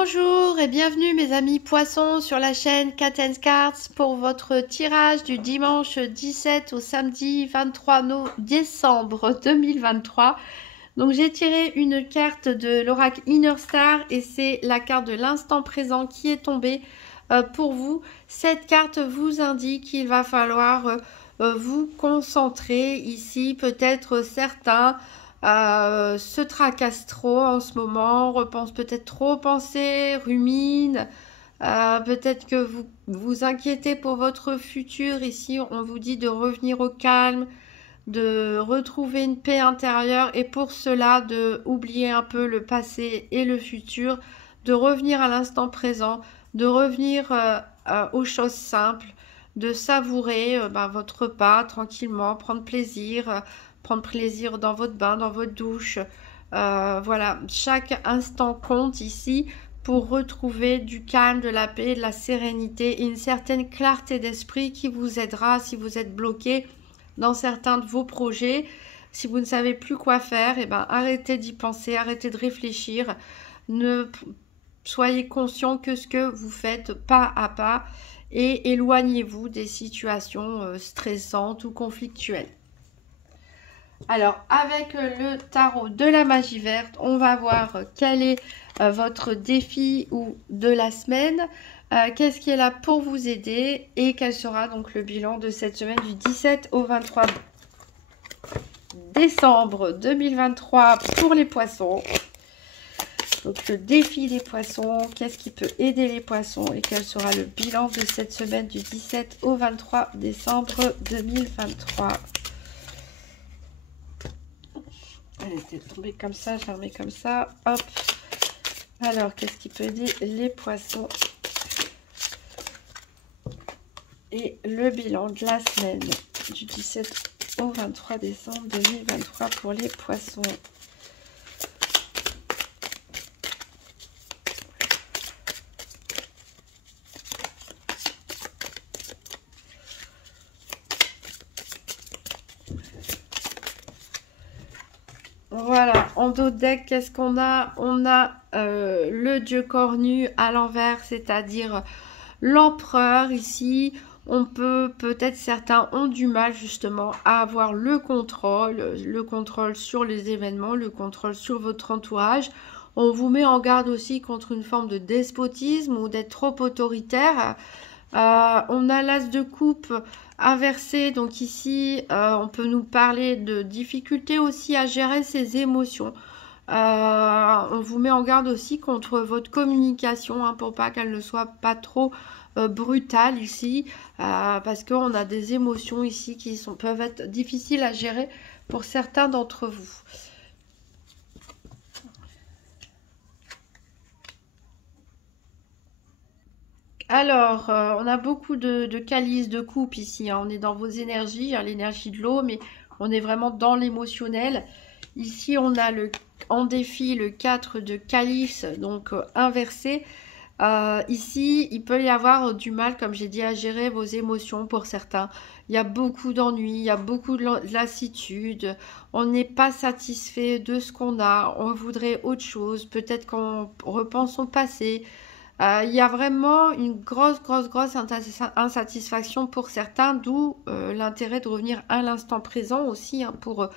Bonjour et bienvenue mes amis poissons sur la chaîne Cat & Cards pour votre tirage du dimanche 17 au samedi 23 décembre 2023. Donc j'ai tiré une carte de l'oracle Inner Star et c'est la carte de l'instant présent qui est tombée pour vous. Cette carte vous indique qu'il va falloir vous concentrer ici, peut-être certains se tracasse trop en ce moment, repense peut-être trop pensées, rumine, peut-être que vous vous inquiétez pour votre futur. Ici, on vous dit de revenir au calme, de retrouver une paix intérieure et pour cela, de oublier un peu le passé et le futur, de revenir à l'instant présent, de revenir aux choses simples, de savourer votre repas tranquillement, prendre plaisir dans votre bain, dans votre douche. Voilà, chaque instant compte ici pour retrouver du calme, de la paix, de la sérénité et une certaine clarté d'esprit qui vous aidera si vous êtes bloqué dans certains de vos projets. Si vous ne savez plus quoi faire, arrêtez d'y penser, arrêtez de réfléchir. Ne soyez conscient que ce que vous faites pas à pas et éloignez-vous des situations stressantes ou conflictuelles. Alors, avec le tarot de la magie verte, on va voir quel est votre défi ou de la semaine, qu'est-ce qui est là pour vous aider et quel sera donc le bilan de cette semaine du 17 au 23 décembre 2023 pour les poissons. Donc, le défi des poissons, qu'est-ce qui peut aider les poissons et quel sera le bilan de cette semaine du 17 au 23 décembre 2023. Elle était tombée comme ça, je la remets comme ça. Hop. Alors, qu'est-ce qui peut aider les poissons? Et le bilan de la semaine du 17 au 23 décembre 2023 pour les poissons. Voilà, en dos de deck, qu'est-ce qu'on a? On a le dieu cornu à l'envers, c'est-à-dire l'empereur ici. On peut-être certains ont du mal justement à avoir le contrôle sur les événements, le contrôle sur votre entourage. On vous met en garde aussi contre une forme de despotisme ou d'être trop autoritaire. On a l'as de coupe inversé, donc ici on peut nous parler de difficultés aussi à gérer ses émotions. On vous met en garde aussi contre votre communication pour pas qu'elle ne soit pas trop brutale ici, parce qu'on a des émotions ici qui peuvent être difficiles à gérer pour certains d'entre vous. Alors, on a beaucoup de calices de coupe ici, on est dans vos énergies, l'énergie de l'eau, mais on est vraiment dans l'émotionnel. Ici, on a en défi le 4 de calice, donc inversé. Ici, il peut y avoir du mal, comme j'ai dit, à gérer vos émotions pour certains. Il y a beaucoup d'ennuis, il y a beaucoup de lassitude. On n'est pas satisfait de ce qu'on a, on voudrait autre chose. Peut-être qu'on repense au passé. Il y a vraiment une grosse insatisfaction pour certains, d'où l'intérêt de revenir à l'instant présent aussi, pour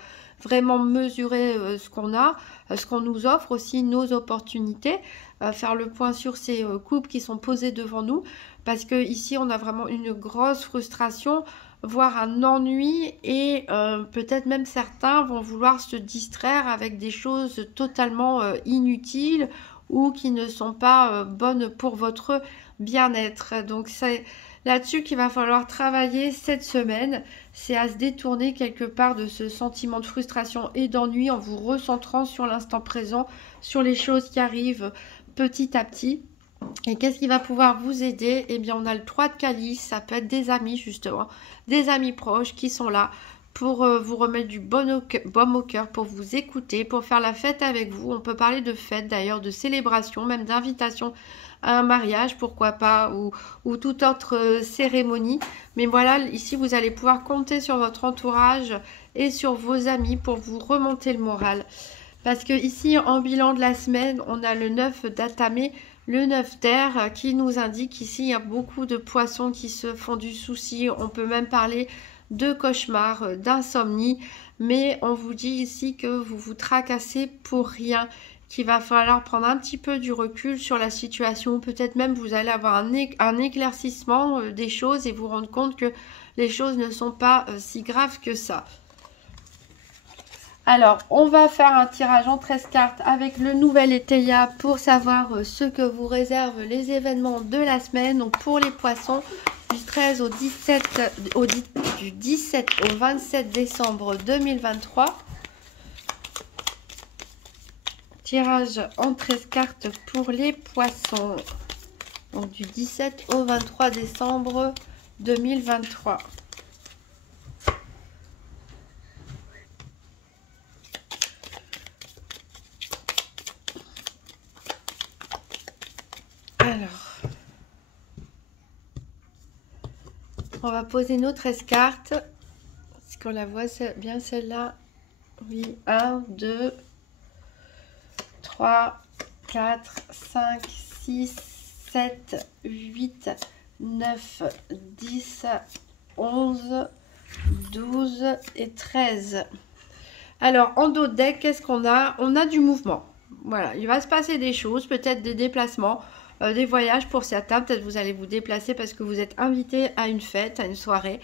vraiment mesurer ce qu'on a, ce qu'on nous offre aussi, nos opportunités, faire le point sur ces coupes qui sont posées devant nous, parce que ici on a vraiment une grosse frustration, voire un ennui, et peut-être même certains vont vouloir se distraire avec des choses totalement inutiles, ou qui ne sont pas bonnes pour votre bien-être. Donc c'est là-dessus qu'il va falloir travailler cette semaine, c'est à se détourner quelque part de ce sentiment de frustration et d'ennui en vous recentrant sur l'instant présent, sur les choses qui arrivent petit à petit. Et qu'est-ce qui va pouvoir vous aider? Eh bien, on a le 3 de calice, ça peut être des amis justement, des amis proches qui sont là pour vous remettre du baume au cœur, pour vous écouter, pour faire la fête avec vous. On peut parler de fête d'ailleurs, de célébration, même d'invitation à un mariage, pourquoi pas, ou toute autre cérémonie. Mais voilà, ici vous allez pouvoir compter sur votre entourage et sur vos amis pour vous remonter le moral. Parce que ici, en bilan de la semaine, on a le 9 d'Atamé, le 9 d'air qui nous indique ici, il y a beaucoup de poissons qui se font du souci. On peut même parler de cauchemars, d'insomnie. Mais on vous dit ici que vous vous tracassez pour rien, qu'il va falloir prendre un petit peu du recul sur la situation. Peut-être même vous allez avoir un éclaircissement des choses et vous rendre compte que les choses ne sont pas si graves que ça. Alors, on va faire un tirage en 13 cartes avec le nouvel Eteia pour savoir ce que vous réservent les événements de la semaine. Donc, pour les poissons, du 13 au 17, du 17 au 27 décembre 2023. Tirage en 13 cartes pour les poissons. Donc, du 17 au 23 décembre 2023. Alors, on va poser nos 13 cartes. Est-ce qu'on la voit bien celle-là? Oui, 1, 2, 3, 4, 5, 6, 7, 8, 9, 10, 11, 12 et 13. Alors, en dos de deck, qu'est-ce qu'on a? On a du mouvement. Voilà, il va se passer des choses, peut-être des déplacements. Des voyages pour certains, peut-être vous allez vous déplacer parce que vous êtes invité à une fête, à une soirée.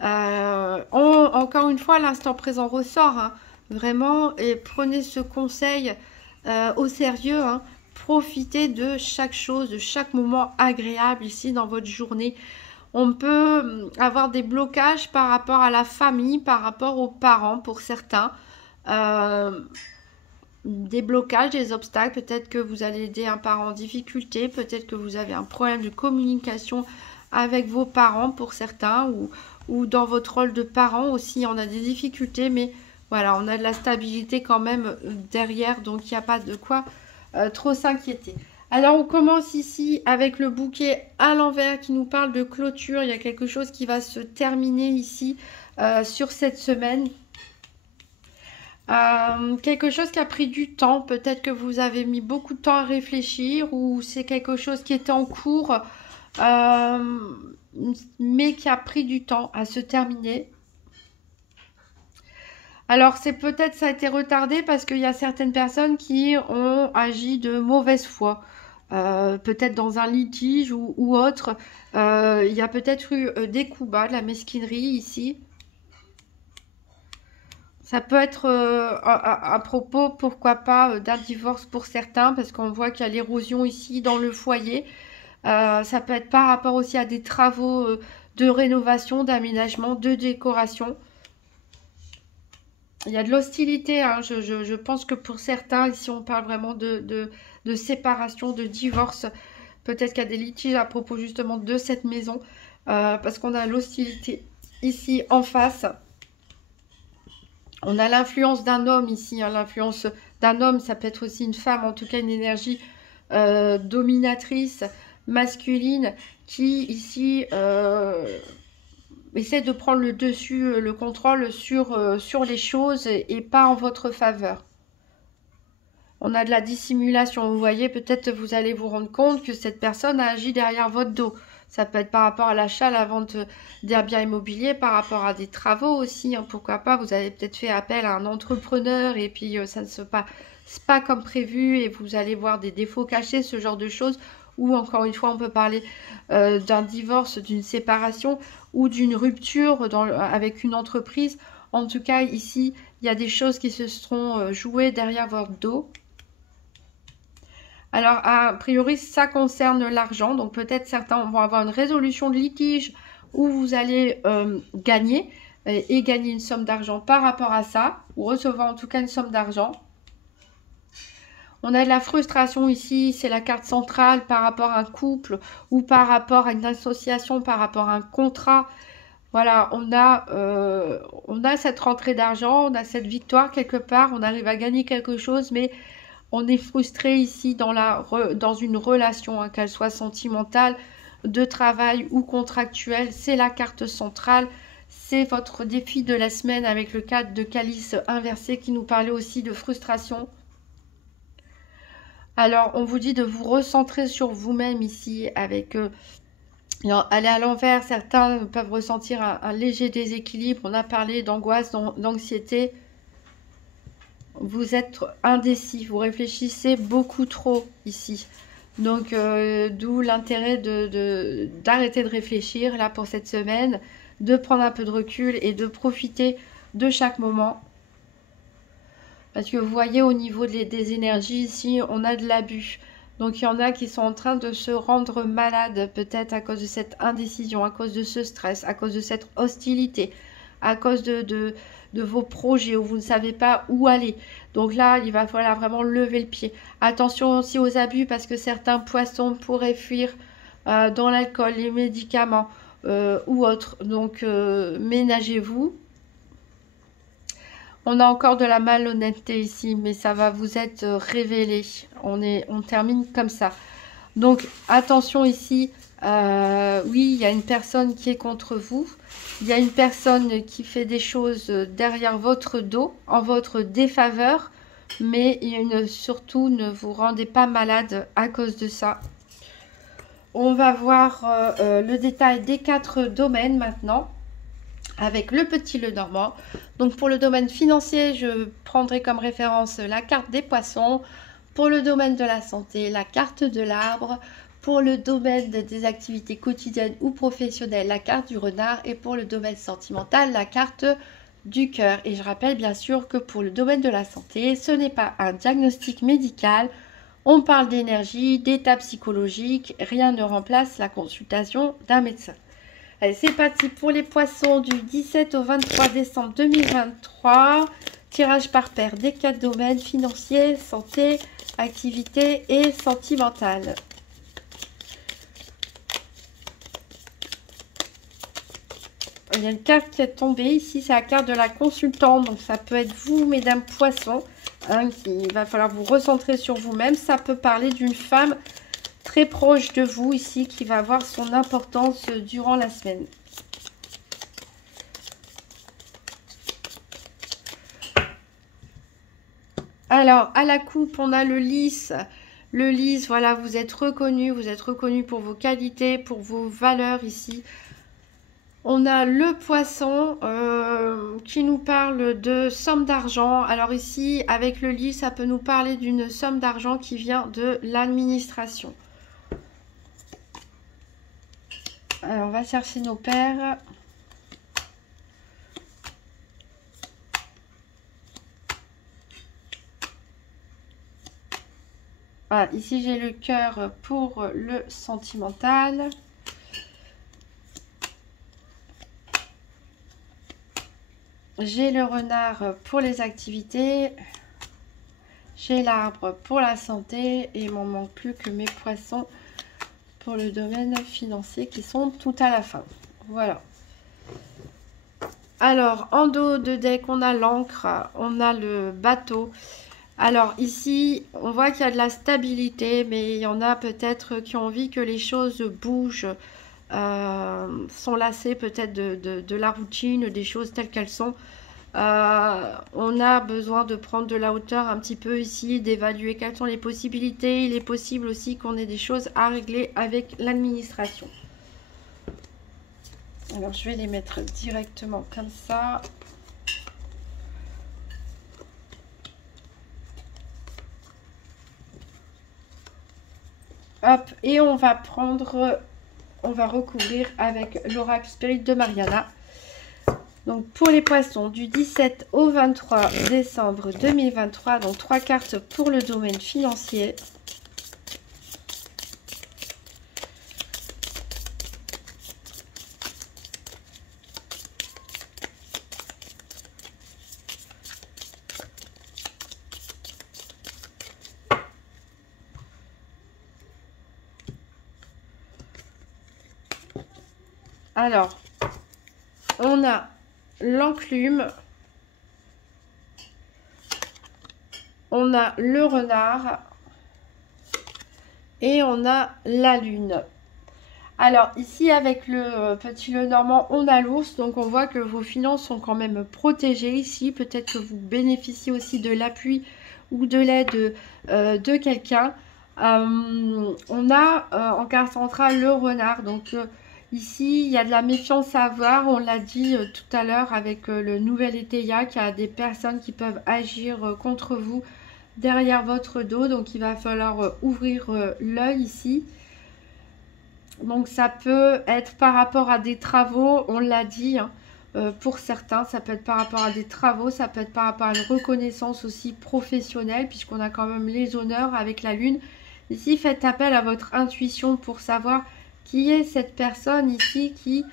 Encore une fois, l'instant présent ressort, hein, vraiment, et prenez ce conseil au sérieux, hein. Profitez de chaque chose, de chaque moment agréable ici dans votre journée. On peut avoir des blocages par rapport à la famille, par rapport aux parents pour certains. Des blocages, des obstacles, peut-être que vous allez aider un parent en difficulté, peut-être que vous avez un problème de communication avec vos parents pour certains, ou dans votre rôle de parent aussi, on a des difficultés, mais voilà, on a de la stabilité quand même derrière, donc il n'y a pas de quoi trop s'inquiéter. Alors on commence ici avec le bouquet à l'envers qui nous parle de clôture, il y a quelque chose qui va se terminer ici sur cette semaine. Quelque chose qui a pris du temps, peut-être que vous avez mis beaucoup de temps à réfléchir ou c'est quelque chose qui était en cours mais qui a pris du temps à se terminer. Alors c'est peut-être ça a été retardé parce qu'il y a certaines personnes qui ont agi de mauvaise foi. Peut-être dans un litige ou autre. Il y a peut-être eu des coups bas, de la mesquinerie ici. Ça peut être à propos, pourquoi pas, d'un divorce pour certains, parce qu'on voit qu'il y a l'érosion ici dans le foyer. Ça peut être par rapport aussi à des travaux de rénovation, d'aménagement, de décoration. Il y a de l'hostilité, hein. Je pense que pour certains, ici on parle vraiment de séparation, de divorce. Peut-être qu'il y a des litiges à propos justement de cette maison, parce qu'on a l'hostilité ici en face. On a l'influence d'un homme ici, hein, l'influence d'un homme, ça peut être aussi une femme, en tout cas une énergie dominatrice, masculine, qui ici essaie de prendre le dessus, le contrôle sur les choses et pas en votre faveur. On a de la dissimulation, vous voyez, peut-être vous allez vous rendre compte que cette personne a agi derrière votre dos. Ça peut être par rapport à l'achat, à la vente d'un bien immobilier, par rapport à des travaux aussi, hein, pourquoi pas, vous avez peut-être fait appel à un entrepreneur et puis ça ne se passe pas comme prévu et vous allez voir des défauts cachés, ce genre de choses. Ou encore une fois, on peut parler d'un divorce, d'une séparation ou d'une rupture avec une entreprise. En tout cas, ici, il y a des choses qui se seront jouées derrière votre dos. Alors, a priori, ça concerne l'argent. Donc, peut-être certains vont avoir une résolution de litige où vous allez gagner et gagner une somme d'argent par rapport à ça, ou recevoir en tout cas une somme d'argent. On a de la frustration ici, c'est la carte centrale par rapport à un couple ou par rapport à une association, par rapport à un contrat. Voilà, on a cette rentrée d'argent, on a cette victoire quelque part, on arrive à gagner quelque chose, mais on est frustré ici dans une relation, hein, qu'elle soit sentimentale, de travail ou contractuelle. C'est la carte centrale, c'est votre défi de la semaine avec le 4 de calice inversé qui nous parlait aussi de frustration. Alors, on vous dit de vous recentrer sur vous-même ici avec... aller à l'envers, certains peuvent ressentir un léger déséquilibre. On a parlé d'angoisse, d'anxiété. Vous êtes indécis, vous réfléchissez beaucoup trop ici. Donc, d'où l'intérêt d'arrêter de réfléchir là pour cette semaine, de prendre un peu de recul et de profiter de chaque moment. Parce que vous voyez au niveau des énergies ici, on a de l'abus. Donc il y en a qui sont en train de se rendre malades, peut-être à cause de cette indécision, à cause de ce stress, à cause de cette hostilité, à cause de vos projets où vous ne savez pas où aller. Donc là, il va falloir vraiment lever le pied. Attention aussi aux abus parce que certains poissons pourraient fuir dans l'alcool, les médicaments ou autres. Donc ménagez-vous. On a encore de la malhonnêteté ici, mais ça va vous être révélé. On termine comme ça. Donc, attention ici. Oui, il y a une personne qui est contre vous. Il y a une personne qui fait des choses derrière votre dos, en votre défaveur. Mais surtout, ne vous rendez pas malade à cause de ça. On va voir le détail des 4 domaines maintenant, avec le petit Lenormand. Donc pour le domaine financier, je prendrai comme référence la carte des poissons. Pour le domaine de la santé, la carte de l'arbre. Pour le domaine des activités quotidiennes ou professionnelles, la carte du renard. Et pour le domaine sentimental, la carte du cœur. Et je rappelle bien sûr que pour le domaine de la santé, ce n'est pas un diagnostic médical. On parle d'énergie, d'état psychologique. Rien ne remplace la consultation d'un médecin. Allez, c'est parti pour les poissons du 17 au 23 décembre 2023. Tirage par paire des 4 domaines financiers, santé, activité et sentimentale. Il y a une carte qui est tombée ici, c'est la carte de la consultante. Donc ça peut être vous, mesdames poissons, hein, il va falloir vous recentrer sur vous-même. Ça peut parler d'une femme très proche de vous ici qui va avoir son importance durant la semaine. Alors, à la coupe, on a le lys. Le lys, voilà, vous êtes reconnu pour vos qualités, pour vos valeurs ici. On a le poisson qui nous parle de somme d'argent. Alors ici, avec le lys, ça peut nous parler d'une somme d'argent qui vient de l'administration. Alors, on va chercher nos paires. Voilà, ici j'ai le cœur pour le sentimental. J'ai le renard pour les activités. J'ai l'arbre pour la santé. Et il m'en manque plus que mes poissons pour le domaine financier qui sont tout à la fin. Voilà. Alors, en dos de deck, on a l'encre, on a le bateau. Alors ici, on voit qu'il y a de la stabilité, mais il y en a peut-être qui ont envie que les choses bougent, sont lassés peut-être de la routine, des choses telles qu'elles sont. On a besoin de prendre de la hauteur un petit peu ici, d'évaluer quelles sont les possibilités. Il est possible aussi qu'on ait des choses à régler avec l'administration. Alors je vais les mettre directement comme ça. Hop, et on va recouvrir avec l'oracle spirit de Mariana. Donc pour les poissons, du 17 au 23 décembre 2023, donc 3 cartes pour le domaine financier. Alors, on a l'enclume, on a le renard et on a la lune. Alors ici avec le petit Lenormand, on a l'ours, donc on voit que vos finances sont quand même protégées ici. Peut-être que vous bénéficiez aussi de l'appui ou de l'aide de quelqu'un. On a en carte centrale le renard. Donc ici, il y a de la méfiance à avoir. On l'a dit tout à l'heure avec le nouvel Étéia, qu'il y a des personnes qui peuvent agir contre vous derrière votre dos. Donc il va falloir ouvrir l'œil ici. Donc ça peut être par rapport à des travaux, on l'a dit, hein, pour certains, ça peut être par rapport à des travaux, ça peut être par rapport à une reconnaissance aussi professionnelle, puisqu'on a quand même les honneurs avec la lune. Ici, faites appel à votre intuition pour savoir qui est cette personne ici qui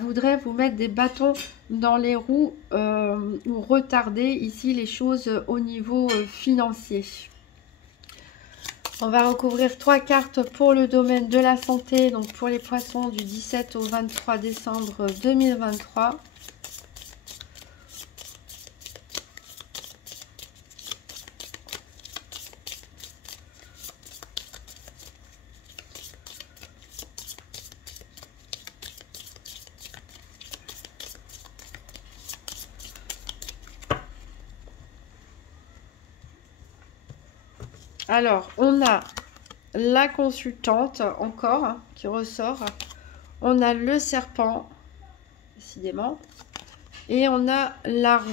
voudrait vous mettre des bâtons dans les roues ou retarder ici les choses au niveau financier. On va recouvrir 3 cartes pour le domaine de la santé, donc pour les poissons du 17 au 23 décembre 2023. Alors, on a la consultante encore hein, qui ressort. On a le serpent, décidément. Et on a la roue.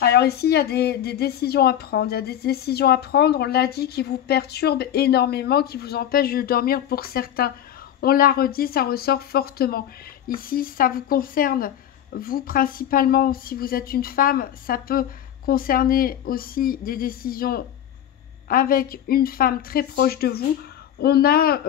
Alors ici, il y a des décisions à prendre. Il y a des décisions à prendre, on l'a dit, qui vous perturbent énormément, qui vous empêchent de dormir pour certains. On l'a redit, ça ressort fortement. Ici, ça vous concerne, vous principalement, si vous êtes une femme, ça peut concerner aussi des décisions avec une femme très proche de vous. On a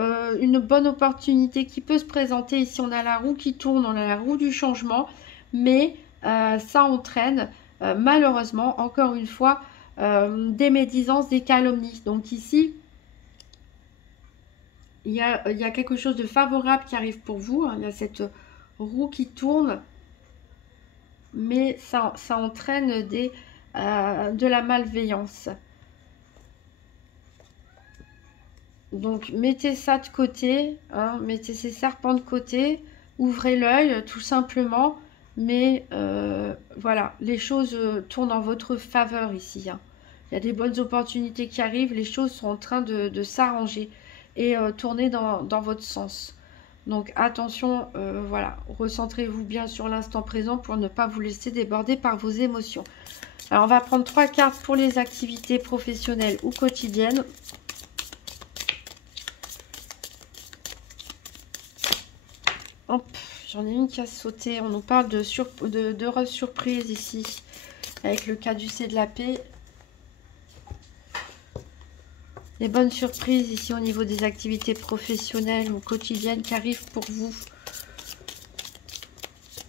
une bonne opportunité qui peut se présenter. Ici, on a la roue qui tourne, on a la roue du changement, mais ça entraîne malheureusement, encore une fois, des médisances, des calomnies. Donc ici, il y a quelque chose de favorable qui arrive pour vous. Hein. Il y a cette roue qui tourne, mais ça entraîne de la malveillance. Donc, mettez ça de côté, hein, mettez ces serpents de côté, ouvrez l'œil, tout simplement. Mais voilà, les choses tournent en votre faveur ici. Hein. Il y a des bonnes opportunités qui arrivent, les choses sont en train de s'arranger et tourner dans votre sens. Donc, attention, voilà, recentrez-vous bien sur l'instant présent pour ne pas vous laisser déborder par vos émotions. Alors, on va prendre 3 cartes pour les activités professionnelles ou quotidiennes. Hop, j'en ai une qui a sauté. On nous parle d'heureuses surprises ici. Avec le caducée de la paix. Les bonnes surprises ici au niveau des activités professionnelles ou quotidiennes qui arrivent pour vous.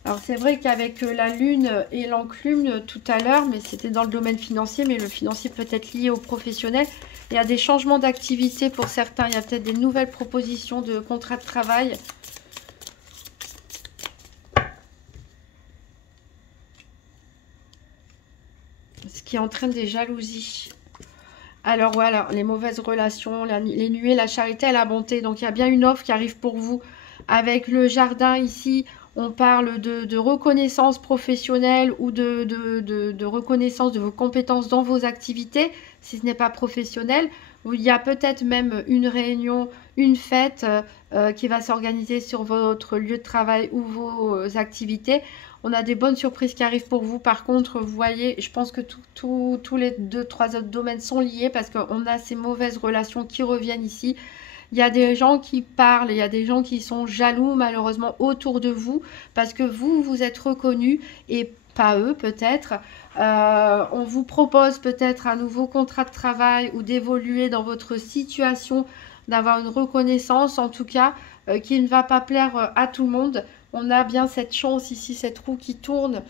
Alors c'est vrai qu'avec la lune et l'enclume tout à l'heure, mais c'était dans le domaine financier, mais le financier peut être lié au professionnel. Il y a des changements d'activité pour certains. Il y a peut-être des nouvelles propositions de contrats de travail. Ce qui entraîne des jalousies. Alors voilà, les mauvaises relations, les nuées, la charité et la bonté. Donc il y a bien une offre qui arrive pour vous. Avec le jardin ici, on parle de reconnaissance professionnelle ou de reconnaissance de vos compétences dans vos activités, si ce n'est pas professionnel. Il y a peut-être même une réunion, une fête qui va s'organiser sur votre lieu de travail ou vos activités. On a des bonnes surprises qui arrivent pour vous. Par contre, vous voyez, je pense que tous les 2-3 autres domaines sont liés parce qu'on a ces mauvaises relations qui reviennent ici. Il y a des gens qui parlent, il y a des gens qui sont jaloux malheureusement autour de vous parce que vous êtes reconnus et pas eux peut-être. On vous propose peut-être un nouveau contrat de travail ou d'évoluer dans votre situation, d'avoir une reconnaissance en tout cas qui ne va pas plaire à tout le monde. On a bien cette chance ici, cette roue qui tourne.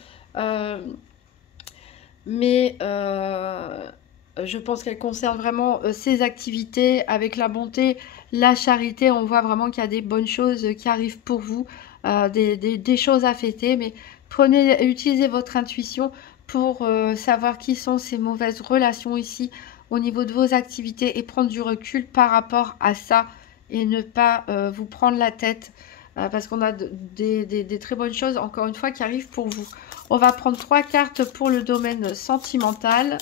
Mais je pense qu'elle concerne vraiment ces activités avec la bonté, la charité. On voit vraiment qu'il y a des bonnes choses qui arrivent pour vous, des choses à fêter. Mais utilisez votre intuition pour savoir qui sont ces mauvaises relations ici au niveau de vos activités et prendre du recul par rapport à ça et ne pas vous prendre la tête. Parce qu'on a des très bonnes choses, encore une fois, qui arrivent pour vous. On va prendre 3 cartes pour le domaine sentimental.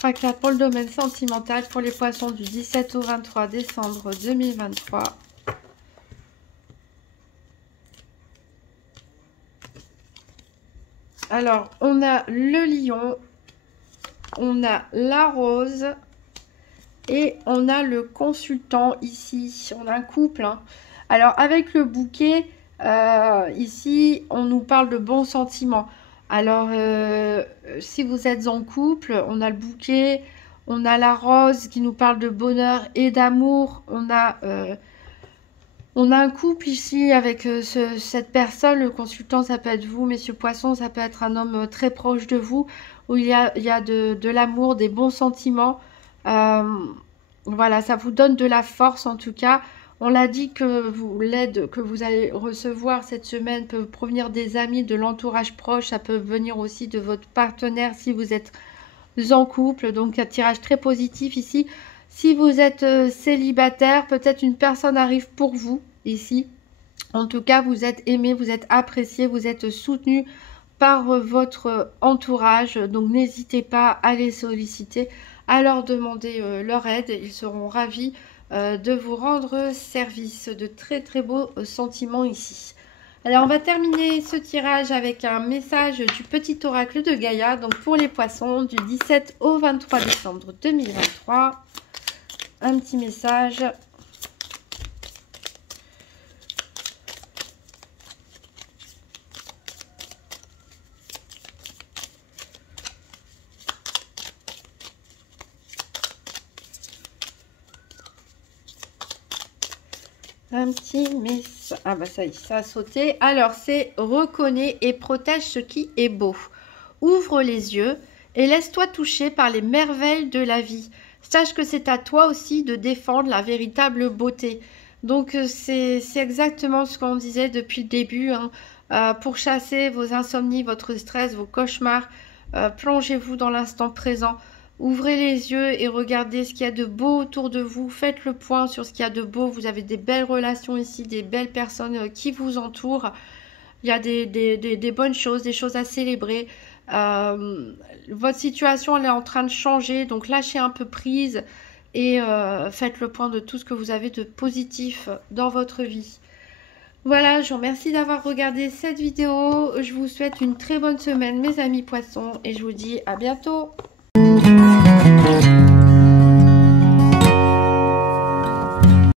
3 pour le domaine sentimental pour les poissons du 17 au 23 décembre 2023. Alors, on a le lion, on a la rose et on a le consultant ici. On a un couple, hein. Alors, avec le bouquet, ici, on nous parle de bons sentiments. Alors, si vous êtes en couple, on a le bouquet, on a la rose qui nous parle de bonheur et d'amour. On a un couple ici avec cette personne. Le consultant, ça peut être vous, messieurs poissons, ça peut être un homme très proche de vous, où il y a de l'amour, des bons sentiments. Voilà, ça vous donne de la force en tout cas. On l'a dit que l'aide que vous allez recevoir cette semaine peut provenir des amis, de l'entourage proche. Ça peut venir aussi de votre partenaire si vous êtes en couple. Donc un tirage très positif ici. Si vous êtes célibataire, peut-être une personne arrive pour vous ici. En tout cas, vous êtes aimé, vous êtes apprécié, vous êtes soutenu par votre entourage. Donc n'hésitez pas à les solliciter, à leur demander leur aide. Ils seront ravis de vous rendre service. De très très beaux sentiments ici. Alors on va terminer ce tirage avec un message du petit oracle de Gaïa. Donc pour les poissons du 17 au 23 décembre 2023. Un petit message. Un petit message. Ah bah ça y est, ça a sauté. Alors c'est reconnais et protège ce qui est beau. Ouvre les yeux et laisse-toi toucher par les merveilles de la vie. Sache que c'est à toi aussi de défendre la véritable beauté. Donc c'est exactement ce qu'on disait depuis le début, hein. Pour chasser vos insomnies, votre stress, vos cauchemars, plongez-vous dans l'instant présent. Ouvrez les yeux et regardez ce qu'il y a de beau autour de vous. Faites le point sur ce qu'il y a de beau. Vous avez des belles relations ici, des belles personnes qui vous entourent. Il y a des bonnes choses, des choses à célébrer. Votre situation, elle est en train de changer. Donc lâchez un peu prise et faites le point de tout ce que vous avez de positif dans votre vie. Voilà, je vous remercie d'avoir regardé cette vidéo. Je vous souhaite une très bonne semaine, mes amis poissons. Et je vous dis à bientôt.